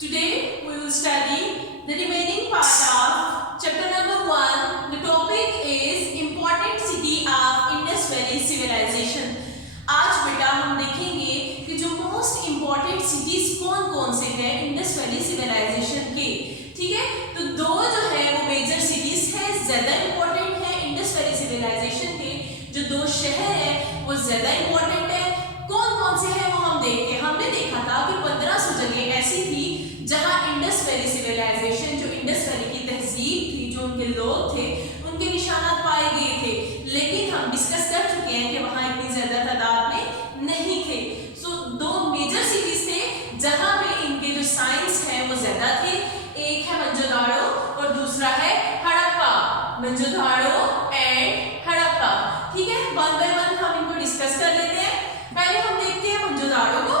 Today we will study the remaining part of chapter number 1. The topic is important city of Indus Valley Civilization. आज बेटा हम देखेंगे कि जो most important cities कौन कौन से हैं इंडस वैली सिविलाइजेशन के। ठीक है, तो दो जो है वो मेजर सिटीज है, ज्यादा इम्पोर्टेंट है इंडस वैली सिविलाइजेशन के। जो दो शहर है वो ज्यादा इम्पोर्टेंट है। कौन कौन से हैं वो हम देखते हैं। हमने देखा था कि 1500 जगह ऐसी थी जहां इंडस वैली सिविलाइजेशन, जो इंडस वैली की तहजीब थी, जो उनके लोग थे, उनके निशानात पाए गए थे। लेकिन हम डिस्कस कर चुके हैं कि वहां इतनी ज्यादा तादाद में नहीं थे। सो दो मेजर सिटीज थे जहां पे इनके जो साइंस है वो ज्यादा थे। एक है मोहनजोदाड़ो और दूसरा है हड़प्पा। मोहनजोदाड़ो एंड हड़प्पा। ठीक है, वन बाय वन हम इनको डिस्कस कर लेते हैं। पहले हम देखते हैं मोहनजोदाड़ो को।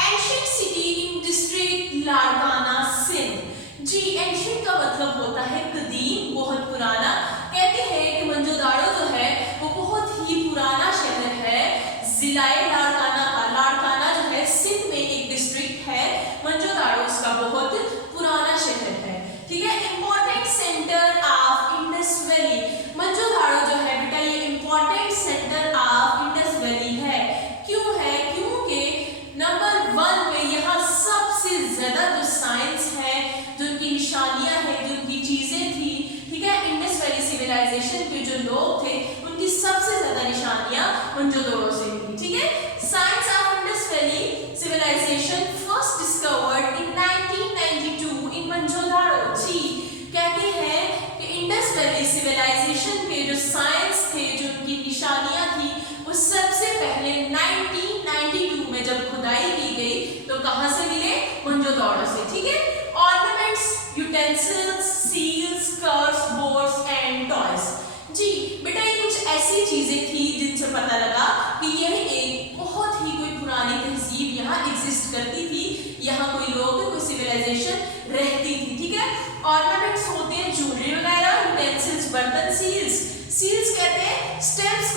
Ancient city in district Larkana, Sindh. जी, एंशिएंट का मतलब होता है कदीम, बहुत पुराना। कहते हैं कि मोहनजोदाड़ो जो है वो बहुत ही पुराना शहर है जिलाए लाड़काना का। लाड़काना जो है सिंध में एक डिस्ट्रिक्ट है, मोहनजोदाड़ो उसका बहुत पुराना शहर है। ठीक है, important centre of Indus valley. Mohenjodaro जो है बेटा ये important centre of Indus valley है। क्यों है? क्योंकि नंबर 1 पे यहाँ सबसे ज्यादा जो साइंस है, जो उनकी निशानियां हैं, जो उनकी चीजें थी, ठीक है, इंडस वैली सिविलाइजेशन के जो लोग थे उनकी सबसे ज्यादा निशानियां मोहनजोदाड़ो से थी। ठीक है, science of Indus valley civilization first discovered in 1992 in Mohenjodaro. जी, कहते हैं कि इंडस वैली सिविलाइजेशन के जो साइंस थे, जो उनकी निशानियां थी, वो सबसे पहले 1992 में जब खुदाई की गई तो कहां से मिले? मोहनजोदाड़ो से। ठीक है, ornaments, utensils, seals, curves, boards and toys. जी बेटा ये कुछ ऐसी चीजें थी जिनसे पता लगा कि यह एक बहुत ही कोई पुरानी तहजीब यहाँ एग्जिस्ट करती थी, यहाँ कोई लोग, कोई सिविलाइजेशन रहती थी। ठीक है, ऑर्नामेंट्स होते हैं ज्वेलरी वगैरह, यूटेंसिल्स बर्तन, सील्स कहते हैं स्टैम्प्स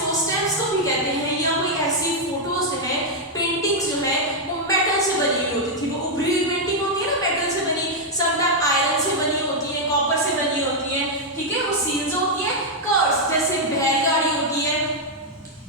को भी कहते हैं। या कोई ऐसी फोटोज जो है, पेंटिंग्स जो है वो मेटल से बनी हुई होती थी, वो उभरी हुई पेंटिंग होती है ना, मेटल से बनी, समटाइम आयरन से बनी होती है, कॉपर से बनी होती है। ठीक है, वो सील्स होती है। कर्व्स जैसे बैलगाड़ी होती है,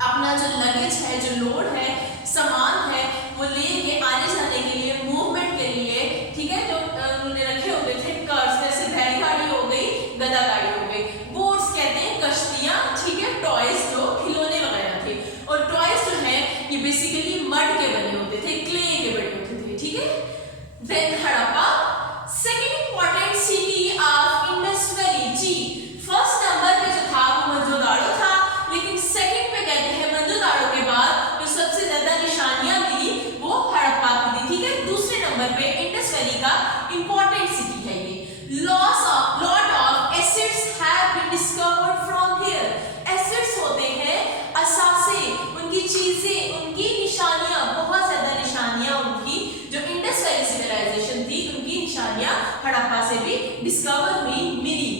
अपना जो लगेज है, जो लोड है, सामान है, वो लेके आने जाने के लिए, मूवमेंट के लिए, ठीक है, जो उन्होंने रखे होते थे कर्व्स, जैसे बैलगाड़ी हो गई, गदा गाड़ी हो गई। बोट्स कहते हैं कश्तियां। ठीक है, टॉयज जो खिलौने वगैरह थे, और टॉयज जो है ये बेसिकली मड के बने होते थे, क्ले के बने होते थे। ठीक है, then Harappa, second important city of Indus valley. जी, फर्स्ट नंबर पे जो था वो मोहनजोदाड़ो था, लेकिन सेकंड पे कहते हैं मोहनजोदाड़ो के बाद जो सबसे ज्यादा निशानियां मिली वो हड़प्पा की थी। ठीक है, दूसरे नंबर पे इंडस वैली का इंपॉर्टेंट सिटी है ये। Lot of acids have been discovered from here. Acids होते हैं असासे, उनकी चीजें, उनकी निशानियां, बहुत ज्यादा निशानियां उनकी जो इंडस वैली सिविलाइजेशन थी, उनकी निशानियां हड़प्पा से भी डिस्कवर हुई, मिली।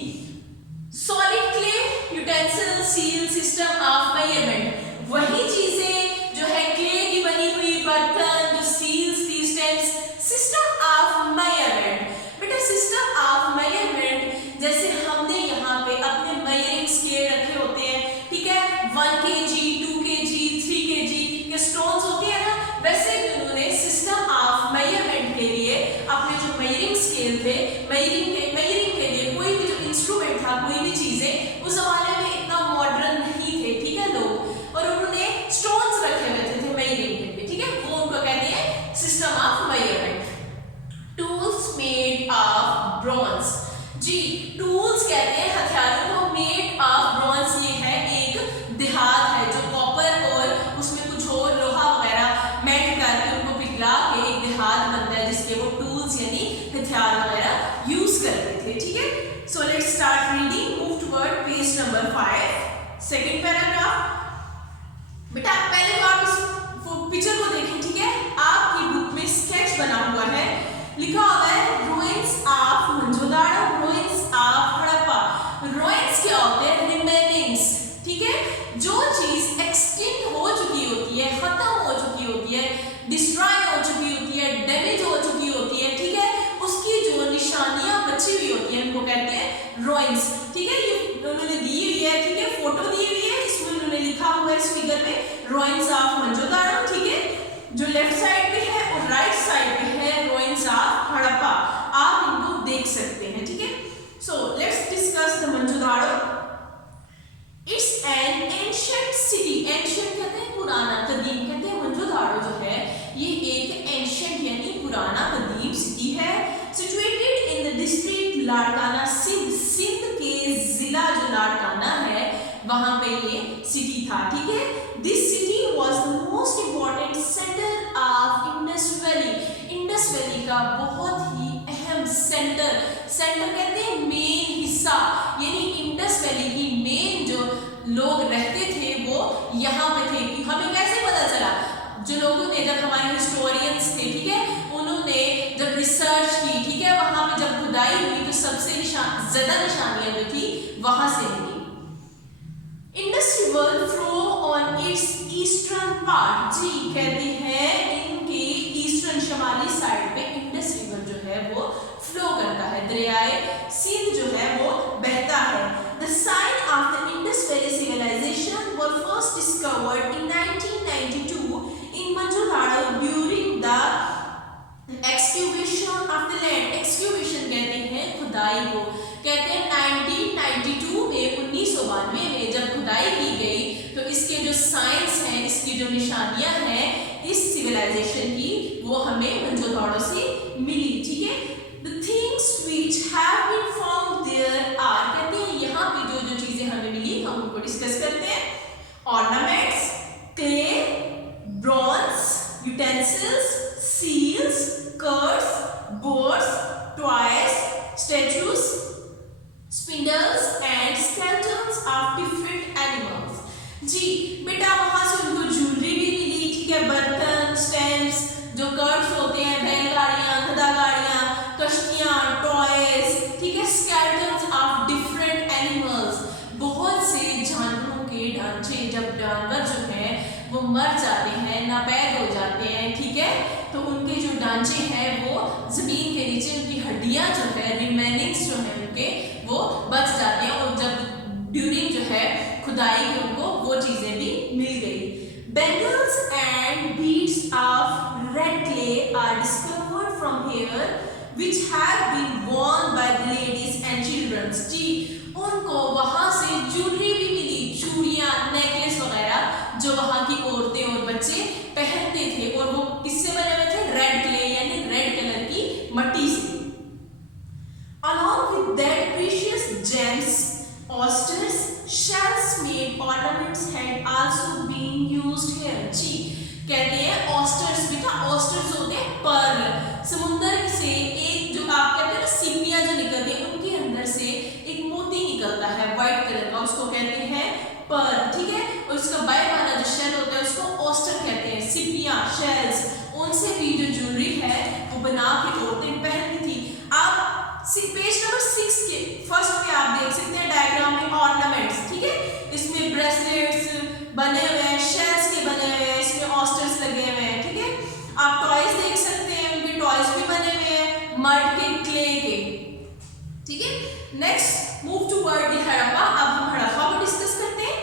Solid clay, utensil, seal, system of measurement, वही चीजें जो है क्ले की बनी हुई बर्तन, जो सील्स थी, स्टेम्स, सिस्टम ऑफ मेजरमेंट। बेटा सिस्टम ऑफ मेजरमेंट जैसे हमने यहाँ पे अपने मेजरिंग स्केल रखे होते हैं, ठीक है, 1 kg, 2 kg, 3 kg के स्टोन्स होते हैं ना, वैसे भी उन्होंने सिस्टम ऑफ मेजरमेंट के लिए अपने जो मेजरिंग स्केल थे, मेजरिंग के लिए कोई भी जो इंस्ट्रूमेंट था, कोई भी चीजें उस जमाने में इतना मॉडर्न नहीं थे। ठीक है, लोग, और उन्होंने स्टोन्स रखे हुए थे मेजरिंग के लिए। ठीक है, वो उनको कहते हैं system of measurement. Tools made of bronze. जी, टूल्स कहते हैं हथियारों को, मेड ऑफ ब्रॉन्ज ये है एक देहात है जो कॉपर और उसमें कुछ और लोहा वगैरह मेल्ट करके उनको पिघला के एक देहात बनता है जिसके वो टूल्स यानी हथियार वगैरह यूज करते थे। ठीक है, so let's start reading, move toward page number 5, second paragraph. बेटा पहले तो आप इस पिक्चर को देखें। ठीक है, आपकी बुक में स्केच बना हुआ है, लिखा हुआ है ruins of Mohenjodaro, ruins of Harappa. Ruins क्या होते हैं? रिमेनिंग्स। ठीक है, जो चीज एक्सटिंक्ट हो चुकी होती है, खत्म हो चुकी होती है, डिस्ट्रॉय हो चुकी होती है, डैमेज हो चुकी होती है, लिखा हुआ है इस फिगर में रुइंस ऑफ मोहनजोदाड़ो, ठीक है। जो लेफ्ट साइड पे है और राइट साइड पे है रुइंस ऑफ हड़प्पा, आप इनको देख सकते हैं, ठीक है। So let's discuss the Mohenjodaro. It's an ancient city, ancient कहते हैं पुराना, कदीम कहते हैं। मोहनजोदाड़ो जो है ये एक एंशिएंट यानी पुराना कदीम सिटी है, situated in the district Larkana, Sindh, Sindh के जिला जो लाड़काना है वहां पे ये सिटी था, ठीक है। This city was the most important centre of Indus valley, Indus valley का बहुत ही अहम सेंटर, सेंटर कहते हैं मेन हिस्सा, यानी इंडस वैली की मेन जो लोग रहते थे वो यहाँ पे थे। हमें कैसे पता चला? जो लोगों ने, जब हमारे हिस्टोरियंस थे, ठीक है, उन्होंने जब रिसर्च की, ठीक है, वहां पे जब खुदाई हुई तो सबसे ज्यादा निशानियां जो थी वहां से मिली। Indus river flow on its eastern part, जी कहते हैं इनके ईस्टर्न शमाली साइड पे इंडस रिवर जो है वो फ्लो करता है, दरियाए सिंध जो है वो बहता है। The site of the Indus Valley civilization were first discovered in 1992 in Mohenjo-daro during the excavation of the land, excavation कहते हैं खुदाई को, कहते हैं 1992 में, 1992 में जब खुदाई की गई तो इसके जो साइंस हैं, इसकी जो निशानियां हैं इस सिविलाइजेशन की, वो हमें मोहनजोदाड़ो से मिली, ठीक है। The things which have been found there are, कहते हैं यहाँ पे जो जो चीजें हमें मिली हम उनको डिस्कस करते हैं। Ornaments, clay, bronze, utensils, seals, curds, boards, toys, statues, spindles and skeletons of different animals. जी बेटा वहां से उनको ज्वेलरी भी मिली, ठीक है, बर्तन, स्टैम्प्स, जो कर्ड्स होते हैं, बैलगाड़ियां, गधा गाड़ियां, कश्तियां, टॉयज, ठीक है, स्केलेटन्स ऑफ डिफरेंट एनिमल्स, बहुत से जानवरों के ढांचे। जब जानवर जो है वो मर जाते हैं, नापैद हो जाते हैं, ठीक है, तो उनके जो ढांचे हैं वो जमीन के नीचे, उनकी हड्डियां जो है, रिमेनिंग्स जो है उनके, वो बच जाते हैं। और जब ड्यूरिंग जो है खुदाई की उनको वो चीजें भी मिल गई। Bangles and beads of red clay are discovered from here, which have been worn by the ladies and children. जी उनको वहां से ज्वेलरी भी मिली, चूड़ियां, नेकलेस वगैरह जो वहां की औरतें और बच्चे पहनते थे, और वो किससे बने हुए थे? रेड क्ले यानी रेड कलर की मट्टी से। Along with that, precious gems, oysters, shells made ornaments had also been used here. जी कहते हैं ऑस्टर्स, बेटा ऑस्टर्स होते हैं पर्ल, समुंदर से एक जो आप कहते हैं ना सीपियां जो निकलती है, उनके अंदर से एक मोती निकलता है व्हाइट कलर का, उसको कहते हैं पर्ल, ठीक है। और उसका बाय वाला जो शेल होता है उसको ऑस्टर कहते हैं, सीपियां, शेल्स, उनसे भी जो ज्वेलरी है वो बना के औरतें पहनती थी। आप पेज नंबर 6 के फर्स्ट पे आप देख सकते हैं डायग्राम में ऑर्नामेंट्स, ठीक है, इसमें ब्रेसलेट्स बने हुए हैं, शेल्स के बने हुए हैं, इसमें ऑस्टर्स लगे हुए हैं, ठीक है। आप टॉयज देख सकते हैं, उनके टॉयज भी बने हुए हैं मड के, क्ले के, ठीक है। Next move toward the Harappa. अब हम हड़प्पा को डिस्कस करते हैं।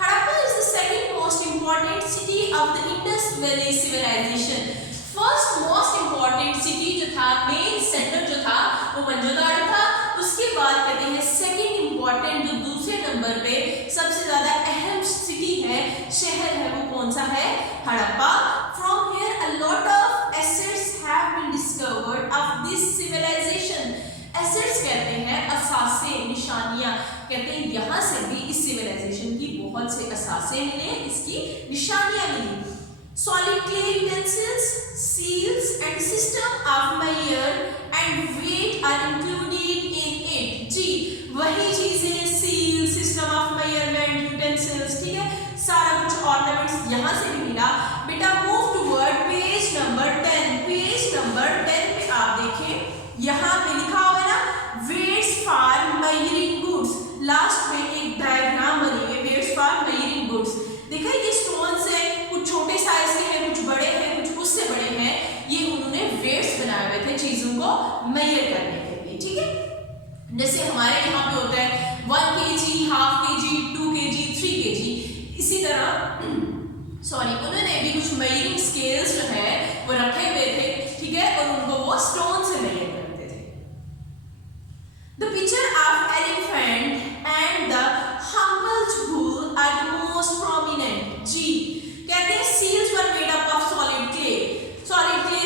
Harappa is the second most important city of the Indus valley civilization. First most important city जो था, मेन सेंटर जो था वो मोहनजोदाड़ो था। उसके बाद कहते हैं सेकंड इंपॉर्टेंट, जो दूसरे नंबर पे सबसे ज्यादा अहम सिटी है, शहर है, वो कौन सा है? Harappa. From here a lot of assets have been discovered of this civilization. Assets कहते हैं असासे, निशानियां, कहते हैं यहाँ से भी इस सिविलाइजेशन की बहुत से असासे मिले, इसकी निशानियां मिली। Solid clay utensils, seals and system of measure and weight are included in it. जी वही चीजें, seal, system of measurement, utensils, ठीक है, सारा कुछ ornaments यहाँ से भी मिला। बेटा move toward page number 10। Page number 10 पे आप देखें, यहाँ पे लिखा हुआ है ना weights for measuring goods। Last में एक डायग्राम बनी है weights for measuring goods। देखा ये स्टोन्स है, कुछ छोटे साइज के हैं, कुछ बड़े हैं, कुछ उससे बड़े हैं, ये उन्होंने वेट्स बनाए हुए थे चीजों को मेजर करने के लिए, ठीक है। जैसे हमारे यहाँ पे होता है 1 kg, half kg, 2 kg, 3 kg, इसी तरह सॉरी उन्होंने भी कुछ मेजरिंग स्केल्स जो है वो रखे हुए थे, ठीक है, और उनको वो स्टोन से मेजर करते थे। The picture of elephant and the humbled bull are the most prominent। जी कहते हैं seals were made up of solid clay,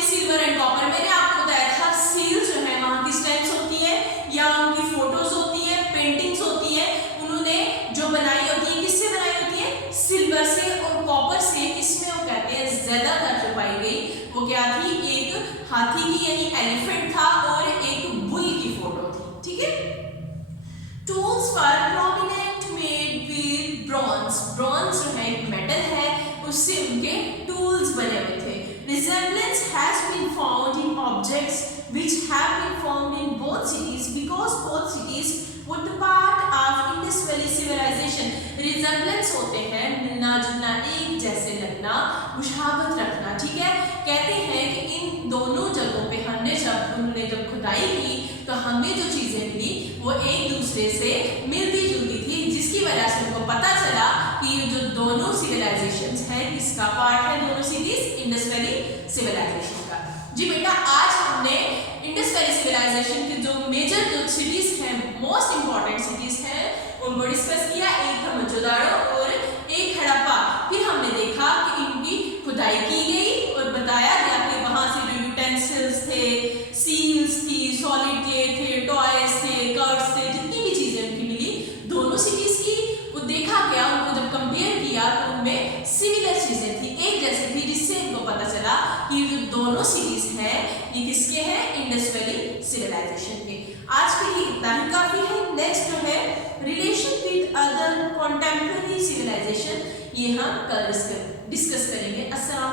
silver and copper। मैंने आपको बताया था seals जो है वहाँ की स्टैम्प्स होती है या उनकी फोटोज होती है, पेंटिंग्स होती है, उन्होंने जो बनाई होती है किससे बनाई होती है, सिल्वर से और कॉपर से। इसमें वो कहते हैं ज्यादातर जो पाई गई वो क्या थी, एक हाथी की यानी एलिफेंट था और एक बुल की फोटो थी, ठीक है। Tools for prominent made with bronze, bronze जो है एक मेटल है, उससे उनके टूल्स बने हुए थे। Resemblance has been found in objects which have been found in both cities because both cities were the part of Indus Valley civilization। Resemblance होते हैं मिलना जुलना, एक जैसे लगना, मुशाबहत रखना, ठीक है। कहते हैं कि इन दोनों जगहों पे उन्होंने जब खुदाई की तो हमें जो चीजें मिली वो एक दूसरे से मिलती जुलती थी, जिसकी वजह से उनको पता चला कि ये जो दोनों सिविलाइजेशंस हैं किसका पार्ट है, दोनों सिटीज इंडस वैली सिविलाइजेशन का। जी बेटा आज हमने इंडस वैली सिविलाइजेशन के जो मेजर जो सिटीज हैं, मोस्ट इंपॉर्टेंट सिटीज हैं, उनको डिस्कस किया। एक था मोहनजोदाड़ो और एक हड़प्पा। फिर हमने देखा कि इनकी खुदाई की गई और बताया गया कि वहां से जो यूटेंसिल्स थे, सील्स थी, सॉलिड क्ले थे, टॉयज थे, कर्ड्स थे, जितनी भी चीजें उनकी मिली दोनों सिटीज की, वो देखा गया। उनको जब कंपेयर किया तो उनमें सिमिलर चीजें थी, एक जैसी थी, जिससे उनको पता चला कि जो दोनों सिटीज हैं ये किसके हैं, इंडस वैली सिविलाइजेशन के। आज के लिए इतना ही काफी है। नेक्स्ट जो है relation with other contemporary civilization, ये हम कल डिस्कस करेंगे। अस्सलाम